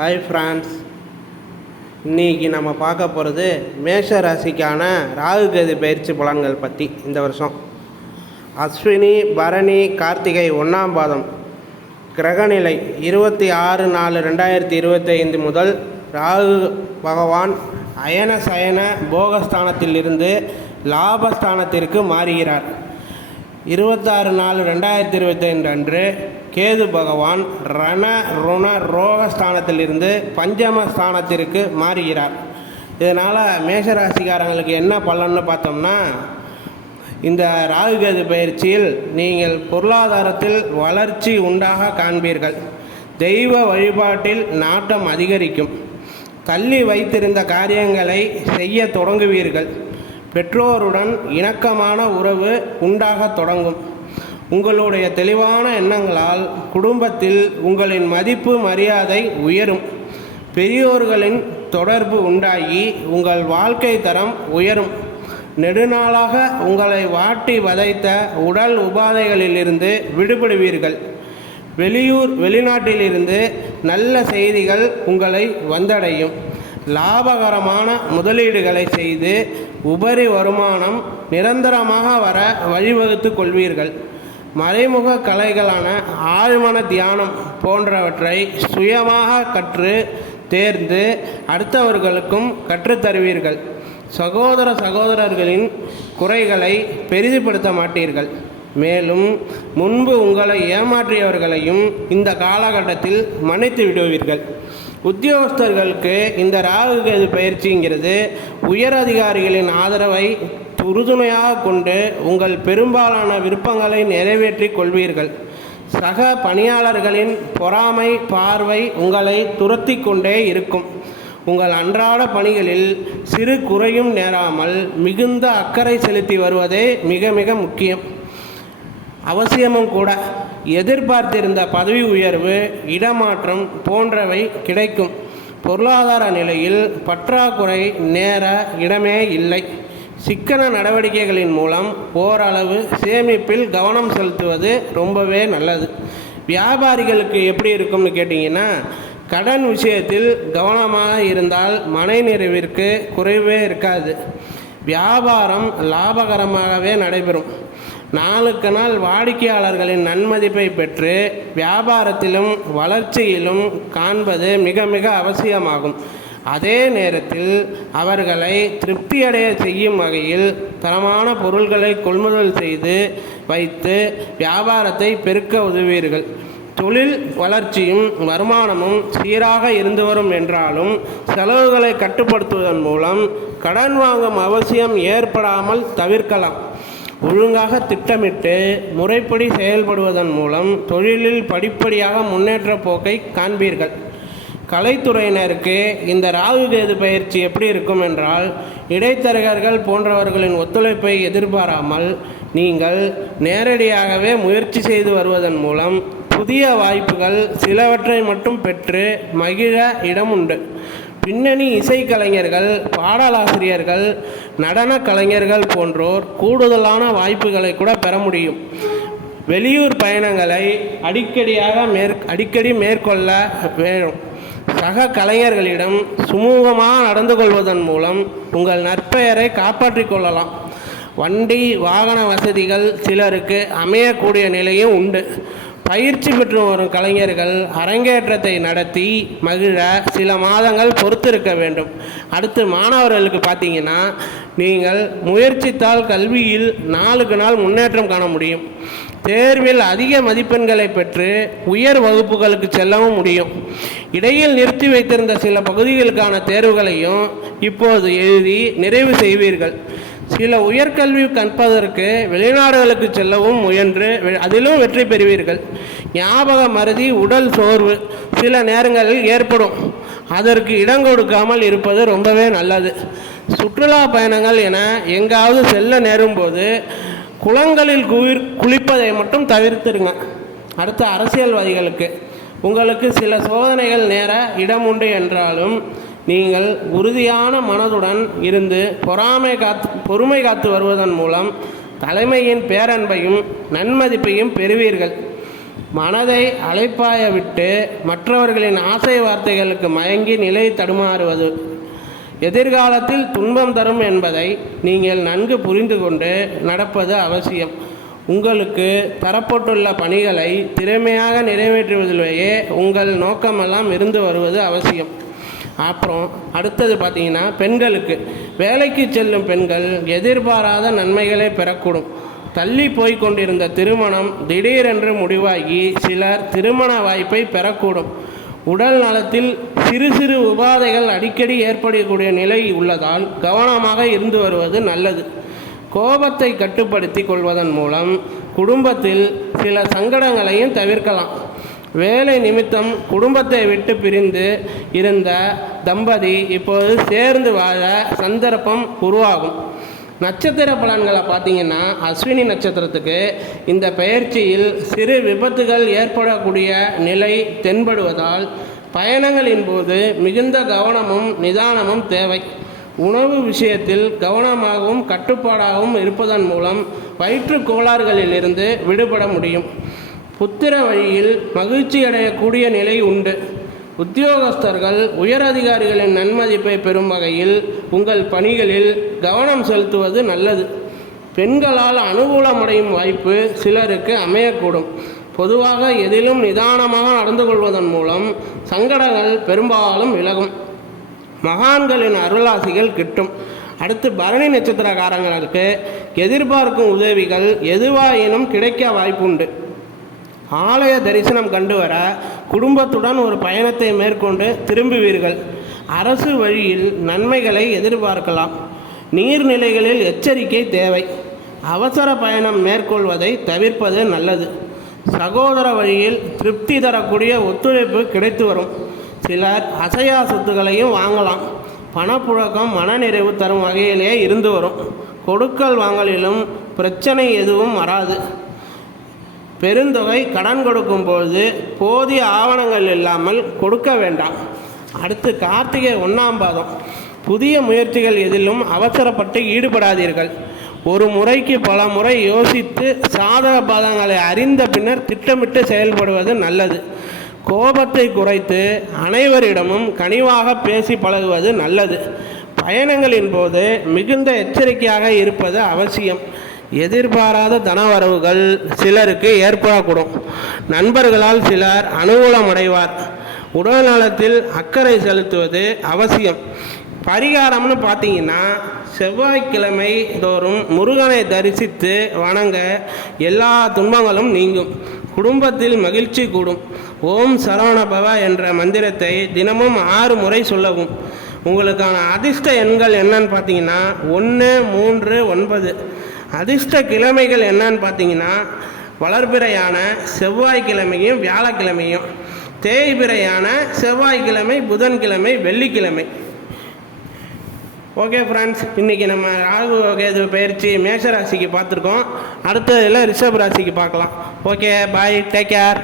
Hi friends, இன்றைக்கி நம்ம பார்க்க போகிறது மேஷ ராசிக்கான ராகு கேது பயிற்சி பலன்கள் பற்றி. இந்த வருஷம் அஸ்வினி பரணி கார்த்திகை 1ஆம் பாதம் கிரகநிலை 26/4/2025 முதல் ராகு பகவான் அயன சயன போகஸ்தானத்திலிருந்து லாபஸ்தானத்திற்கு மாறுகிறார். 26/4/2025 அன்று கேது பகவான் ரண ருண ரோகஸ்தானத்திலிருந்து பஞ்சமஸ்தானத்திற்கு மாறுகிறார். இதனால் மேஷராசிக்காரங்களுக்கு என்ன பலன்னு பார்த்தோம்னா, இந்த ராகு கேது பயிற்சியில் நீங்கள் பொருளாதாரத்தில் வளர்ச்சி உண்டாக காண்பீர்கள். தெய்வ வழிபாட்டில் நாட்டம் அதிகரிக்கும். தள்ளி வைத்திருந்த காரியங்களை செய்ய தொடங்குவீர்கள். பெற்றோருடன் இணக்கமான உறவு உண்டாக தொடங்கும். உங்களுடைய தெளிவான எண்ணங்களால் குடும்பத்தில் உங்களின் மதிப்பு மரியாதை உயரும். பெரியோர்களின் தொடர்பு உண்டாகி உங்கள் வாழ்க்கை தரம் உயரும். நெடுநாளாக உங்களை வாட்டி வதைத்த உடல் உபாதைகளிலிருந்து விடுபடுவீர்கள். வெளிநாட்டிலிருந்து நல்ல செய்திகள் உங்களை வந்தடையும். லாபகரமான முதலீடுகளை செய்து உபரி வருமானம் நிரந்தரமாக வர வழிவகுத்து கொள்வீர்கள். மறைமுக கலைகளான ஆழ்மன தியானம் போன்றவற்றை சுயமாக கற்று தேர்ந்து அடுத்தவர்களுக்கும் கற்றுத்தருவீர்கள். சகோதரர்களின் குறைகளை பெரிதுபடுத்த மாட்டீர்கள். மேலும் முன்பு உங்களை ஏமாற்றியவர்களையும் இந்த காலகட்டத்தில் மன்னித்து விடுவீர்கள். உத்தியோகஸ்தர்களுக்கு இந்த ராகு கேது பயிற்சிங்கிறது உயர் அதிகாரிகளின் ஆதரவை உறுதுணையாக கொண்டு உங்கள் பெரும்பாலான விருப்பங்களை நிறைவேற்றி கொள்வீர்கள். சக பணியாளர்களின் பொறாமை பார்வை உங்களை துரத்தி கொண்டே இருக்கும். உங்கள் அன்றாட பணிகளில் சிறு குறையும் நேராமல் மிகுந்த அக்கறை செலுத்தி வருவதே மிக மிக முக்கியம், அவசியமும் கூட. எதிர்பார்த்திருந்த பதவி உயர்வு, இடமாற்றம் போன்றவை கிடைக்கும். பொருளாதார நிலையில் பற்றாக்குறை நேர இடமே இல்லை. சிக்கன நடவடிக்கைகளின் மூலம் ஓரளவு சேமிப்பில் கவனம் செலுத்துவது ரொம்பவே நல்லது. வியாபாரிகளுக்கு எப்படி இருக்கும்னு கேட்டிங்கன்னா, கடன் விஷயத்தில் கவனமாக இருந்தால் மனை நிறைவிற்கு குறைவே இருக்காது. வியாபாரம் லாபகரமாகவே நடைபெறும். நாளுக்கு நாள் வாடிக்கையாளர்களின் நன்மதிப்பை பெற்று வியாபாரத்திலும் வளர்ச்சியிலும் காண்பது மிக மிக அவசியமாகும். அதே நேரத்தில் அவர்களை திருப்தியடைய செய்யும் வகையில் தரமான பொருள்களை கொள்முதல் செய்து வைத்து வியாபாரத்தை பெருக்க உதவுவீர்கள். தொழில் வளர்ச்சியும் வருமானமும் சீராக இருந்து வரும் என்றாலும் செலவுகளை கட்டுப்படுத்துவதன் மூலம் கடன் வாங்கும் அவசியம் ஏற்படாமல் தவிர்க்கலாம். ஒழுங்காக திட்டமிட்டு முறைப்படி செயல்படுவதன் மூலம் தொழிலில் படிப்படியாக முன்னேற்ற போக்கை காண்பீர்கள். கலைத்துறையினருக்கு இந்த ராகு கேது பயிற்சி எப்படி இருக்கும் என்றால், இடைத்தரகர்கள் போன்றவர்களின் ஒத்துழைப்பை எதிர்பாராமல் நீங்கள் நேரடியாகவே முயற்சி செய்து வருவதன் மூலம் புதிய வாய்ப்புகள் சிலவற்றை மட்டும் பெற்று மகிழ இடம் உண்டு. பின்னணி இசைக்கலைஞர்கள், பாடலாசிரியர்கள், நடன கலைஞர்கள் போன்றோர் கூடுதலான வாய்ப்புகளை கூட பெற முடியும். வெளியூர் பயணங்களை அடிக்கடி மேற்கொள்ள வேண்டும். சக கலைஞர்களிடம் சுமூகமாக நடந்து கொள்வதன் மூலம் உங்கள் நற்பெயரை காப்பாற்றிக் கொள்ளலாம். வண்டி வாகன வசதிகள் சிலருக்கு அமையக்கூடிய நிலையும் உண்டு. பயிற்சி பெற்று வரும் கலைஞர்கள் அரங்கேற்றத்தை நடத்தி மகிழ சில மாதங்கள் பொறுத்திருக்க வேண்டும். அடுத்து மாணவர்களுக்கு பார்த்தீங்கன்னா, நீங்கள் முயற்சித்தால் கல்வியில் நாளுக்கு நாள் முன்னேற்றம் காண முடியும். தேர்வில் அதிக மதிப்பெண்களை பெற்று உயர் வகுப்புகளுக்கு செல்லவும் முடியும். இடையில் நிறுத்தி வைத்திருந்த சில பகுதிகளுக்கான தேர்வுகளையும் இப்போது எழுதி நிறைவு செய்வீர்கள். சில உயர்கல்வி கற்பதற்கு வெளிநாடுகளுக்கு செல்லவும் முயன்று அதிலும் வெற்றி பெறுவீர்கள். ஞாபக மறதி, உடல் சோர்வு சில நேரங்களில் ஏற்படும். அதற்கு இடம் கொடுக்காமல் இருப்பது ரொம்பவே நல்லது. சுற்றுலா பயணங்கள் என எங்காவது செல்ல நேரும்போது குளங்களில் குளிப்பதை மட்டும் தவிர்த்துடுங்க. அடுத்த அரசியல்வாதிகளுக்கு உங்களுக்கு சில சோதனைகள் நேர இடம் உண்டு என்றாலும் நீங்கள் உறுதியான மனதுடன் இருந்து பொறுமை காத்து வருவதன் மூலம் தலைமையின் பேரன்பையும் நன்மதிப்பையும் பெறுவீர்கள். மனதை அலைப்பாய விட்டு மற்றவர்களின் ஆசை வார்த்தைகளுக்கு மயங்கி நிலை தடுமாறுவது எதிர்காலத்தில் துன்பம் தரும் என்பதை நீங்கள் நன்கு புரிந்து கொண்டு நடப்பது அவசியம். உங்களுக்கு தரப்பட்டுள்ள பணிகளை திறமையாக நிறைவேற்றுவதிலேயே உங்கள் நோக்கமெல்லாம் இருந்து வருவது அவசியம். அப்புறம் அடுத்தது பார்த்திங்கன்னா, பெண்களுக்கு வேலைக்கு செல்லும் பெண்கள் எதிர்பாராத நன்மைகளை பெறக்கூடும். தள்ளி போய்கொண்டிருந்த திருமணம் திடீரென்று முடிவாகி சிலர் திருமண வாய்ப்பை பெறக்கூடும். உடல் நலத்தில் சிறு சிறு உபாதைகள் அடிக்கடி ஏற்படக்கூடிய நிலை உள்ளதால் கவனமாக இருந்து வருவது நல்லது. கோபத்தை கட்டுப்படுத்தி கொள்வதன் மூலம் குடும்பத்தில் சில சங்கடங்களையும் தவிர்க்கலாம். வேலை நிமித்தம் குடும்பத்தை விட்டு பிரிந்து இருந்த தம்பதி இப்போது சேர்ந்து வாழ சந்தர்ப்பம் உருவாகும். நட்சத்திர பலன்களை பார்த்திங்கன்னா, அஸ்வினி நட்சத்திரத்துக்கு இந்த பெயர்ச்சியில் சிறு விபத்துகள் ஏற்படக்கூடிய நிலை தென்படுவதால் பயணங்களின் போது மிகுந்த கவனமும் நிதானமும் தேவை. உணவு விஷயத்தில் கவனமாகவும் கட்டுப்பாடாகவும் இருப்பதன் மூலம் வயிற்று கோளாறுகளிலிருந்து விடுபட முடியும். புத்திர வழியில் மகிழ்ச்சி அடையக்கூடிய நிலை உண்டு. உத்தியோகஸ்தர்கள் உயர் அதிகாரிகளின் நன்மதிப்பை பெறும் வகையில் உங்கள் பணிகளில் கவனம் செலுத்துவது நல்லது. பெண்களால் அனுகூலமடையும் வாய்ப்பு சிலருக்கு அமையக்கூடும். பொதுவாக எதிலும் நிதானமாக நடந்து கொள்வதன் மூலம் சங்கடங்கள் பெரும்பாலும் விலகும். மகான்களின் அருளாசிகள் கிட்டும். அடுத்து பரணி நட்சத்திரக்காரங்களுக்கு எதிர்பார்க்கும் உதவிகள் எதுவாயினும் கிடைக்க வாய்ப்புண்டு. ஆலய தரிசனம் கண்டு வர குடும்பத்துடன் ஒரு பயணத்தை மேற்கொண்டு திரும்புவீர்கள். அரசு வழியில் நன்மைகளை எதிர்பார்க்கலாம். நீர்நிலைகளில் எச்சரிக்கை தேவை. அவசர பயணம் மேற்கொள்வதை தவிர்ப்பது நல்லது. சகோதர வழியில் திருப்தி தரக்கூடிய ஒத்துழைப்பு கிடைத்து வரும். சிலர் அசையா சொத்துக்களையும் வாங்கலாம். பணப்புழக்கம் மனநிறைவு தரும் வகையிலே இருந்து வரும். கொடுக்கல் வாங்கலிலும் பிரச்சனை எதுவும் வராது. பெருந்தொகை கடன் கொடுக்கும்போது போதிய ஆவணங்கள் இல்லாமல் கொடுக்க வேண்டாம். அடுத்து கார்த்திகை 1ஆம் பாதம். புதிய முயற்சிகள் எதிலும் அவசரப்பட்டு ஈடுபடாதீர்கள். ஒரு முறைக்கு பல முறை யோசித்து சாதக பாதங்களை அறிந்த பின்னர் திட்டமிட்டு செயல்படுவது நல்லது. கோபத்தை குறைத்து அனைவரிடமும் கனிவாக பேசி பழகுவது நல்லது. பயணங்களின் போது மிகுந்த எச்சரிக்கையாக இருப்பது அவசியம். எதிர்பாராத தனவரவுகள் சிலருக்கு ஏற்படக்கூடும். நண்பர்களால் சிலர் அனுகூலம் அடைவார். உடல் நலத்தில் அக்கறை செலுத்துவது அவசியம். பரிகாரம்னு பார்த்தீங்கன்னா, செவ்வாய்க்கிழமை தோறும் முருகனை தரிசித்து வணங்க எல்லா துன்பங்களும் நீங்கும். குடும்பத்தில் மகிழ்ச்சி கூடும். ஓம் சரவணபவ என்ற மந்திரத்தை தினமும் 6 முறை சொல்லவும். உங்களுக்கான அதிர்ஷ்ட எண்கள் என்னன்னு பார்த்தீங்கன்னா 1, 3, 9. அதிர்ஷ்ட கிழமைகள் என்னன்னு பார்த்தீங்கன்னா, வளர்பிறையான செவ்வாய்க்கிழமையும் வியாழக்கிழமையும், தேய்பிறையான செவ்வாய்க்கிழமை, புதன்கிழமை, வெள்ளிக்கிழமை. ஓகே ஃப்ரெண்ட்ஸ், இன்றைக்கி நம்ம ராகு கேது பயிற்சி மேஷ ராசிக்கு பார்த்துருக்கோம். அடுத்ததில் ரிஷப ராசிக்கு பார்க்கலாம். ஓகே, பாய், டேக் கேர்.